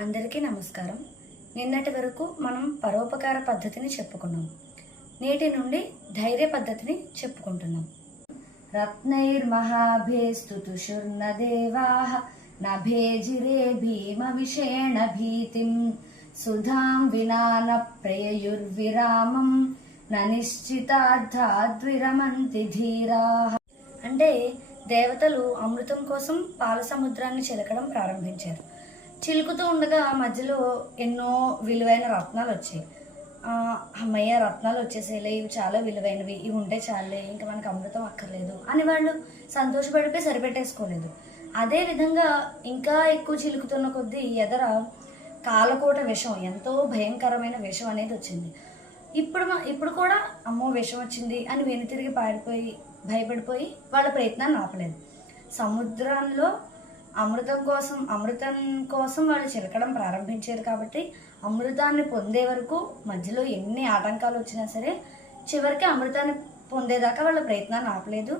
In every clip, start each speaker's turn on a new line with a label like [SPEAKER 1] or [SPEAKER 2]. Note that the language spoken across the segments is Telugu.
[SPEAKER 1] అందరికీ నమస్కారం. నిన్నటి వరకు మనం పరోపకార పద్ధతిని చెప్పుకున్నాం. నేటి నుండి ధైర్య పద్ధతిని చెప్పుకుంటున్నాం. రత్నైర్మహాభేస్తుతుషుర్న దేవాః నభేజిరే భీమ విషేణ భీతిం సుధాం వినాన న ప్రయయుర్విరామం న నిశ్చితార్థాద్విరమంతి ధీరాః. అంటే దేవతలు అమృతం కోసం పాల సముద్రాన్ని చిలకడం ప్రారంభించారు. చిలుకుతూ ఉండగా మధ్యలో ఎన్నో విలువైన రత్నాలు వచ్చాయి. అమ్మయ్య రత్నాలు వచ్చేసేలే ఇవి చాలా విలువైనవి ఇవి ఉంటే చాలే ఇంకా మనకు అమృతం అక్కర్లేదు అని వాళ్ళు సంతోషపడిపోయి సరిపెట్టేసుకోలేదు. అదే విధంగా ఇంకా ఎక్కువ చిలుకుతున్న కొద్దీ ఎదర కాలకోట విషం ఎంతో భయంకరమైన విషం అనేది వచ్చింది. ఇప్పుడు మ- ఇప్పుడు కూడా అమ్మో విషం వచ్చింది అని వెనుతిరిగి పారిపోయి భయపడిపోయి వాళ్ళ ప్రయత్నాన్ని ఆపలేదు. సముద్రంలో అమృతం కోసం అమృతం కోసం వాళ్ళు చిలకడం ప్రారంభించారు కాబట్టి అమృతాన్ని పొందే వరకు మధ్యలో ఎన్ని ఆటంకాలు వచ్చినా సరే చివరికి అమృతాన్ని పొందేదాకా వాళ్ళ ప్రయత్నాన్ని ఆపలేదు.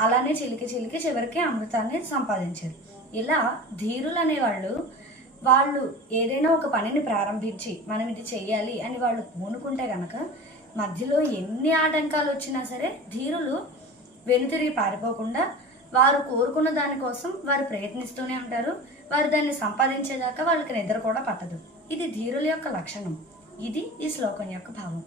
[SPEAKER 1] అలానే చిలికి చిలికి చివరికి అమృతాన్ని సంపాదించారు. ఇలా ధీరులు అనేవాళ్ళు వాళ్ళు ఏదైనా ఒక పనిని ప్రారంభించి మనం ఇది చేయాలి అని వాళ్ళు పూనుకుంటే కనుక మధ్యలో ఎన్ని ఆటంకాలు వచ్చినా సరే ధీరులు వెనుతిరిగి పారిపోకుండా వారు కోరుకున్న దానికోసం వారు ప్రయత్నిస్తూనే ఉంటారు. వారు దాన్ని సంపాదించేదాకా వాళ్ళకి నిద్ర కూడా పట్టదు. ఇది ధీరుల యొక్క లక్షణం. ఇది ఈ శ్లోకం యొక్క భావం.